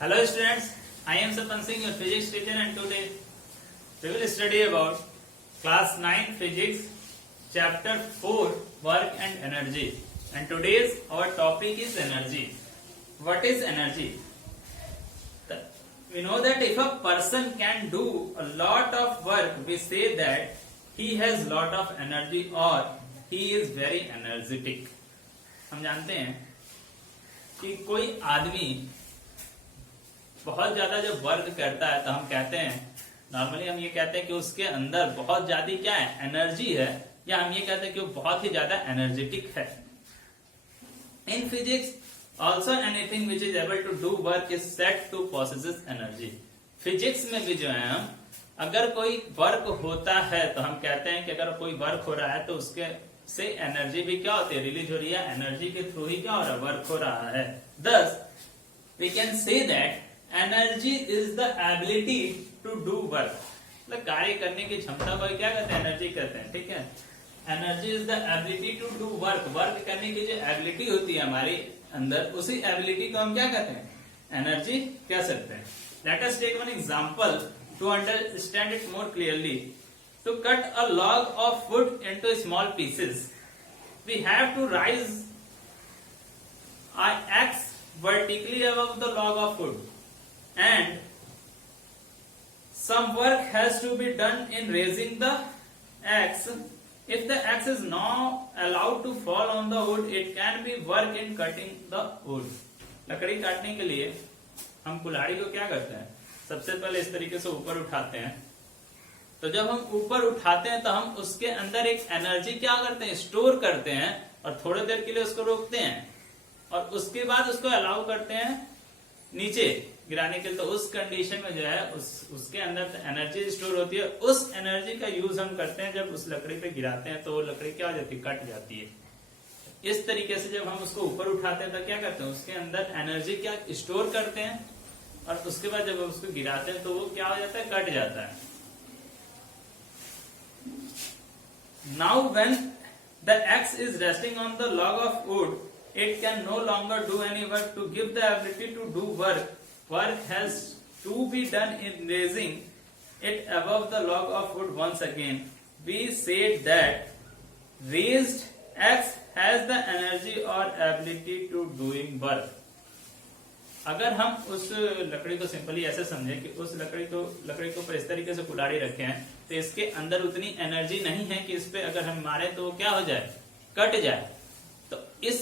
Hello students, I am Sapan Singh, your physics teacher, and today we will study about class 9 physics chapter 4 work and energy. And today's our topic is energy. What is energy? We know that if a person can do a lot of work, we say that he has lot of energy or he is very energetic. हम जानते हैं कि कोई आदमी बहुत ज्यादा जब work करता है तो हम कहते हैं, नॉर्मली हम ये कहते हैं कि उसके अंदर बहुत ज्यादा क्या है, एनर्जी है, या हम ये कहते हैं कि वो बहुत ही ज्यादा एनर्जेटिक है. In physics also anything which is able to do work is set to possesses energy. Physics में भी जो है, हम अगर कोई वर्क होता है तो हम कहते हैं कि अगर कोई वर्क हो रहा है तो उसके से एनर्जी भी क्या होती है, रिलीज हो रही है. एनर्जी के थ्रू ही क्या हो रहा है, वर्क हो रहा है. Thus, we can say that energy is the ability to do work. मतलब कार्य करने की क्षमता को क्या कहते हैं, एनर्जी कहते हैं. ठीक है, energy is the ability to do work. Work करने की जो एबिलिटी होती है हमारे अंदर, उसी एबिलिटी को हम क्या कहते हैं, एनर्जी कह सकते हैं. Let us take one example to understand it more clearly. To cut a log of wood into small pieces, we have to raise an axe vertically above the log of wood, and some work has to be done in raising the axe. If the axe is not allowed to fall on the wood, it can be work in cutting the wood. लकड़ी काटने के लिए हम कुल्हाड़ी को क्या करते हैं, सबसे पहले इस तरीके से ऊपर उठाते हैं. तो जब हम ऊपर उठाते हैं तो हम उसके अंदर एक एनर्जी क्या करते हैं, स्टोर करते हैं, और थोड़ी देर के लिए उसको रोकते हैं, और उसके बाद उसको अलाउ करते हैं नीचे गिराने के लिए. तो उस कंडीशन में जो है उसके अंदर एनर्जी स्टोर होती है. उस एनर्जी का यूज हम करते हैं जब उस लकड़ी पे गिराते हैं तो वो लकड़ी क्या हो जाती है, कट जाती है. इस तरीके से जब हम उसको ऊपर उठाते हैं तो क्या करते हैं, उसके अंदर एनर्जी क्या स्टोर करते हैं, और उसके बाद जब उसको गिराते हैं तो वो क्या हो जाता है, कट जाता है. Now when the axe is resting on the log of wood, it can no longer do any work. To give the ability to do work, work has to be done in raising it above the log of wood once again. We said that raised axe has the energy or ability to doing work. अगर हम उस लकड़ी को simply ऐसे समझे कि उस लकड़ी को पर इस तरीके से कुल्हाड़ी रखे हैं तो इसके अंदर उतनी एनर्जी नहीं है कि इस पे अगर हम मारे तो क्या हो जाए, कट जाए. तो इस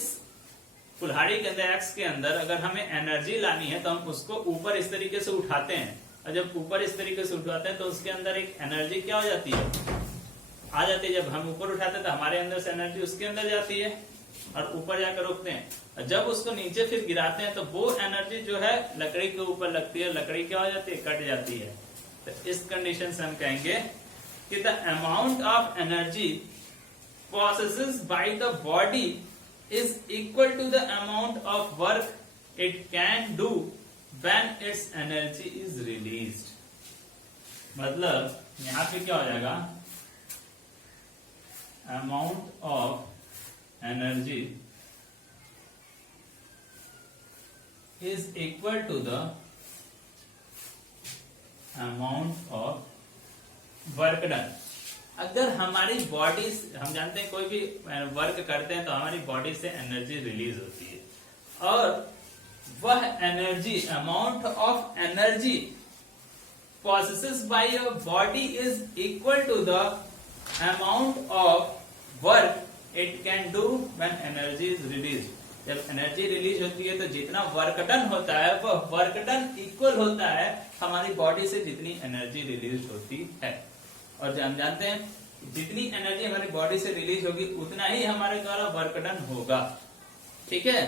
कुल्हाड़ी के अंदर, एक्स के अंदर अगर हमें एनर्जी लानी है तो हम उसको ऊपर इस तरीके से उठाते हैं, और जब ऊपर इस तरीके से उठाते हैं तो उसके अंदर एक एनर्जी क्या हो जाती है, आ जाती है. जब हम ऊपर उठाते हैं तो हमारे अंदर से एनर्जी उसके अंदर जाती है और ऊपर जाकर रोकते हैं. जब उसको नीचे फिर गिराते हैं तो वो एनर्जी जो है लकड़ी के ऊपर लगती है, लकड़ी क्या हो जाती है, कट जाती है. तो इस कंडीशन से हम कहेंगे कि the amount of energy processes by the body is equal to the amount of work it can do when its energy is released. मतलब यहां पे क्या हो जाएगा, amount of energy is equal to the amount of work done. अगर हमारी body, हम जानते हैं कोई भी वर्क करते हैं तो हमारी बॉडी से एनर्जी रिलीज होती है, और वह energy, amount of energy processes by your body is equal to the amount of work it can do when energy is released. जब एनर्जी रिलीज होती है तो जितना वर्क डन होता है वह वर्क डन इक्वल होता है हमारी बॉडी से जितनी एनर्जी रिलीज होती है. और हम जानते हैं जितनी एनर्जी हमारी बॉडी से रिलीज होगी उतना ही हमारे द्वारा वर्क डन होगा. ठीक है,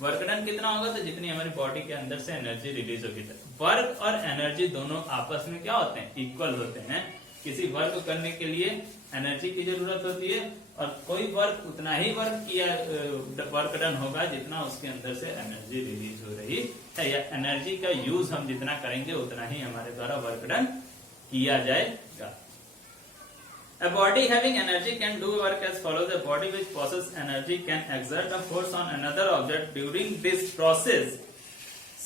वर्क डन कितना होगा, तो जितनी हमारी बॉडी के अंदर से एनर्जी रिलीज होगी. वर्क और एनर्जी दोनों आपस में क्या होते हैं, इक्वल होते हैं. किसी वर्क करने के लिए एनर्जी की जरूरत होती है, और कोई वर्क उतना ही वर्क डन होगा जितना उसके अंदर से एनर्जी रिलीज हो रही है, या एनर्जी का यूज हम जितना करेंगे उतना ही हमारे द्वारा वर्क डन किया जाएगा. A body having energy can do work as follows. A body which possesses energy can exert a force on another object. During this process,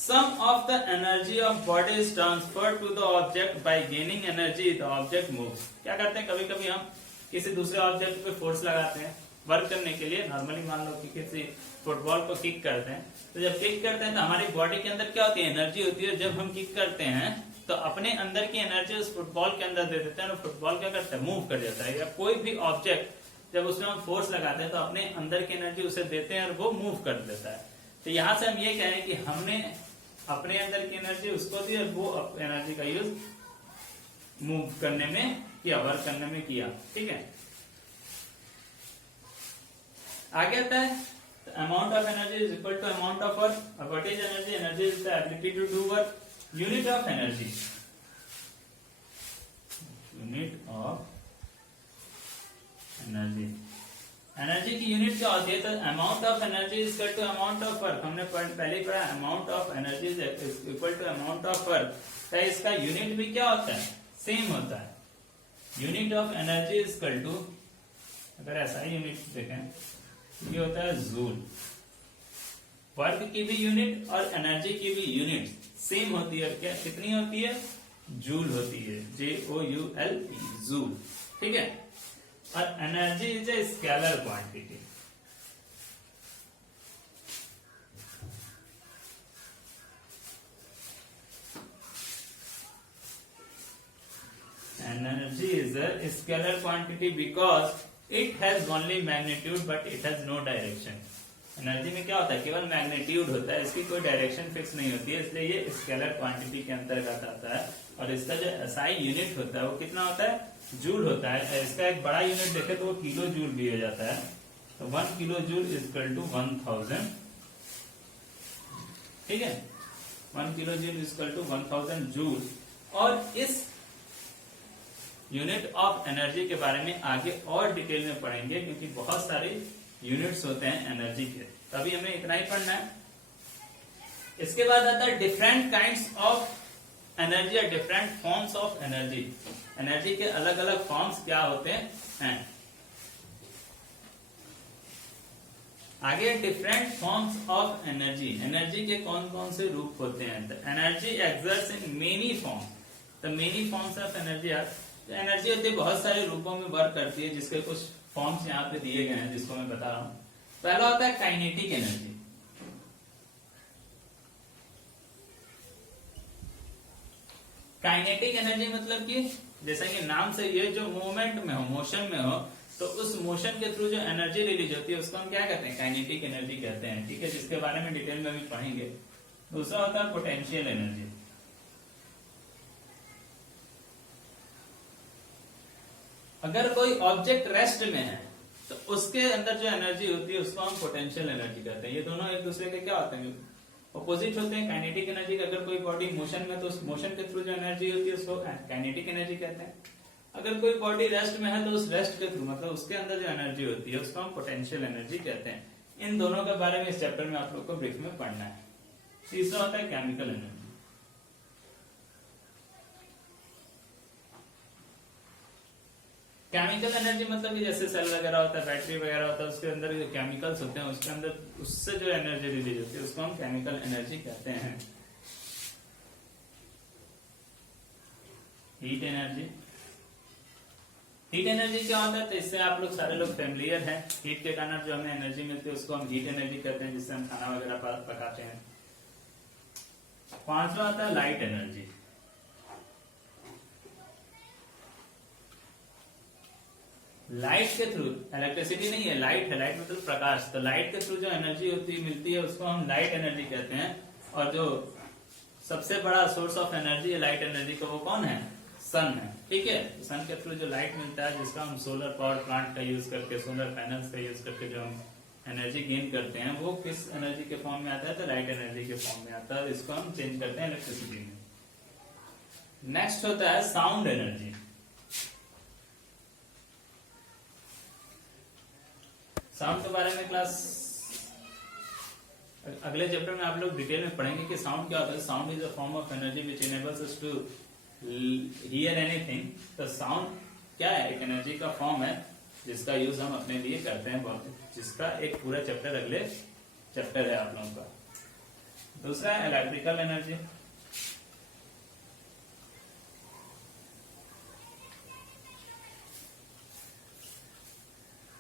some of the energy of body is transfer to the object by gaining energy the object moves. क्या करते हैं, कभी कभी हम किसी दूसरे object पे force लगाते हैं वर्क करने के लिए। नॉर्मली मान लो कि किसी फुटबॉल को किक करते हैं, तो जब किक करते हैं तो हमारी बॉडी के अंदर क्या होती है, एनर्जी होती है। जब हम किक करते हैं तो अपने अंदर की एनर्जी उस फुटबॉल के अंदर दे देते हैं और फुटबॉल क्या करता है, मूव कर जाता है। या कोई भी ऑब्जेक्ट जब उसमें हम फोर्स लगाते हैं तो अपने अंदर की एनर्जी उसे देते हैं और वो मूव कर देता है। तो यहां से हम ये कह रहे हैं कि हमने अपने अंदर की एनर्जी उसको दी और वो एनर्जी का यूज मूव करने में किया, वर्क करने में किया। ठीक है, आगे आता है amount of energy is equal to amount of work. What is energy? Energy is the ability to do work. Unit of energy, unit of energy, energy की यूनिट क्या होती है? तो amount of energy is equal to amount of work. हमने पहले पढ़ा amount of energy is equal to amount of work. तो इसका यूनिट भी क्या होता है, सेम होता है। Unit of energy is equal to, अगर ऐसा ही यूनिट देखें, ये होता है जूल। वर्क की भी यूनिट और एनर्जी की भी यूनिट सेम होती है। क्या कितनी होती है? जूल होती है, JOUL, जूल। ठीक है, और energy is a scalar quantity. Energy is a scalar quantity because it has only magnitude but it has no direction। Energy में क्या होता है, केवल मैग्नीट्यूड होता है, इसकी कोई डायरेक्शन फिक्स नहीं होती है, इसलिए ये स्केलर क्वांटिटी के अंतर्गत आता है। और इसका जो SI यूनिट होता है वो कितना होता है, जूल होता है। इसका एक बड़ा यूनिट देखे तो वो किलो जूल भी हो जाता है। तो 1 kilo joule is equal to 1000। ठीक है, 1 kilo joule is equal to 1000 joule. और इस यूनिट ऑफ एनर्जी के बारे में आगे और डिटेल में पढ़ेंगे, क्योंकि बहुत सारे यूनिट्स होते हैं एनर्जी के। तभी हमें इतना ही पढ़ना है। इसके बाद आता है डिफरेंट काइंड्स ऑफ एनर्जी और different forms of energy. Energy के अलग अलग फॉर्म्स क्या होते हैं। आगे different forms of energy, energy के कौन कौन से रूप होते हैं। Energy exerts in many forms. The many forms of energy are, energy होती है बहुत सारे रूपों में वर्क करती है, जिसके कुछ फॉर्म्स यहाँ पे दिए गए हैं जिसको मैं बता रहा हूं। पहला होता है काइनेटिक एनर्जी। काइनेटिक एनर्जी मतलब कि जैसा कि नाम से ये जो मूवमेंट में हो, मोशन में हो, तो उस मोशन के थ्रू जो एनर्जी रिलीज होती है उसको हम क्या कहते हैं, काइनेटिक एनर्जी कहते हैं। ठीक है, जिसके बारे में डिटेल में भी पढ़ेंगे। दूसरा होता है पोटेंशियल एनर्जी। अगर कोई ऑब्जेक्ट रेस्ट में है तो उसके अंदर जो एनर्जी होती है उसको हम पोटेंशियल एनर्जी कहते हैं। ये दोनों एक दूसरे के क्या होते हैं, अपोजिट होते हैं। काइनेटिक एनर्जी का अगर कोई बॉडी मोशन में तो उस मोशन के थ्रू जो एनर्जी होती है उसको काइनेटिक एनर्जी कहते हैं। अगर कोई बॉडी रेस्ट में है तो उस रेस्ट के थ्रू मतलब उसके अंदर जो एनर्जी होती है उसको हम पोटेंशियल एनर्जी कहते हैं। इन दोनों के बारे में इस चैप्टर में आप लोग को ब्रीफ में पढ़ना है। तीसरा होता है केमिकल एनर्जी। केमिकल एनर्जी मतलब कि जैसे सेल वगैरह होता है, बैटरी वगैरह होता है, उसके अंदर जो केमिकल्स होते हैं उसके अंदर उससे जो एनर्जी रिलीज होती है उसको हम केमिकल एनर्जी कहते हैं। हीट एनर्जी, हीट एनर्जी क्या होता है, तो इससे आप लोग सारे लोग फेमिलियर हैं। हीट के कारण जो हमें एनर्जी मिलती है उसको हम हीट एनर्जी कहते हैं, जिससे हम खाना वगैरह पकाते हैं। पांचवा आता है लाइट एनर्जी। लाइट के थ्रू, इलेक्ट्रिसिटी नहीं है, लाइट है, लाइट मतलब प्रकाश। तो लाइट के थ्रू जो एनर्जी होती है मिलती है उसको हम लाइट एनर्जी कहते हैं। और जो सबसे बड़ा सोर्स ऑफ एनर्जी है लाइट एनर्जी का वो कौन है, सन है। ठीक है, सन के थ्रू जो लाइट मिलता है, जिसका हम सोलर पावर प्लांट का यूज करके, सोलर पैनल्स का यूज करके जो हम एनर्जी गेन करते हैं, वो किस एनर्जी के फॉर्म में आता है, तो लाइट एनर्जी के फॉर्म में आता है। इसको हम चेंज करते हैं इलेक्ट्रिसिटी में। नेक्स्ट होता है साउंड एनर्जी। साउंड के बारे में क्लास अगले चैप्टर में आप लोग डिटेल में पढ़ेंगे कि साउंड क्या होता है। Sound is a form of energy which enables us to hear anything. तो साउंड क्या है, एक एनर्जी का फॉर्म है जिसका यूज हम अपने लिए करते हैं, जिसका एक पूरा चैप्टर अगले चैप्टर है आप लोगों का। दूसरा है इलेक्ट्रिकल एनर्जी।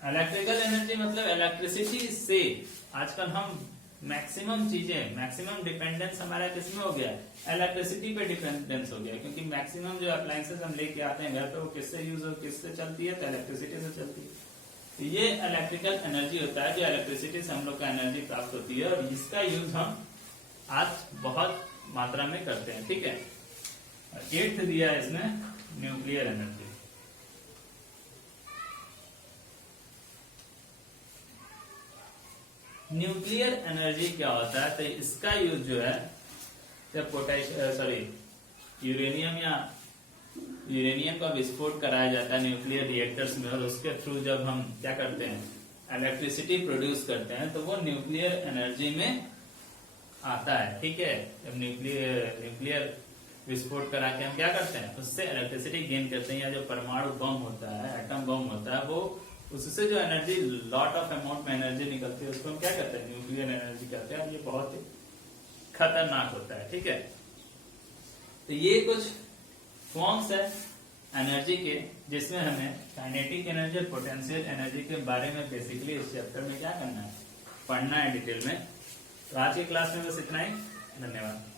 इलेक्ट्रिकल एनर्जी मतलब इलेक्ट्रिसिटी से आजकल हम मैक्सिमम डिपेंडेंस हमारा किसमें हो गया, इलेक्ट्रिसिटी पे डिपेंडेंस हो गया, क्योंकि मैक्सिमम जो अप्लायंसेस हम लेके आते हैं घर पे वो किससे चलती है, तो इलेक्ट्रिसिटी से चलती है। तो ये इलेक्ट्रिकल एनर्जी होता है जो इलेक्ट्रिसिटी से हम लोग का एनर्जी प्राप्त होती है, और इसका यूज हम आज बहुत मात्रा में करते हैं। ठीक है, 8th दिया है इसमें न्यूक्लियर एनर्जी। न्यूक्लियर एनर्जी क्या होता है, तो इसका यूज जो है जब यूरेनियम का विस्फोट कराया जाता है न्यूक्लियर रिएक्टर्स में, और उसके थ्रू जब हम क्या करते हैं, इलेक्ट्रिसिटी प्रोड्यूस करते हैं, तो वो न्यूक्लियर एनर्जी में आता है। ठीक है, जब न्यूक्लियर विस्फोट करा के हम क्या करते हैं, उससे इलेक्ट्रिसिटी गेन करते हैं, या जो परमाणु बम होता है, एटम बम होता है, वो उससे जो एनर्जी लॉट ऑफ अमाउंट में एनर्जी निकलती है उसको हम क्या कहते हैं, न्यूक्लियर एनर्जी कहते हैं। ये बहुत ही खतरनाक होता है। ठीक है, तो ये कुछ फॉर्म्स है एनर्जी के, जिसमें हमें काइनेटिक एनर्जी और पोटेंशियल एनर्जी के बारे में बेसिकली इस चैप्टर में क्या करना है, पढ़ना है डिटेल में। तो आज की क्लास में बस इतना ही। धन्यवाद।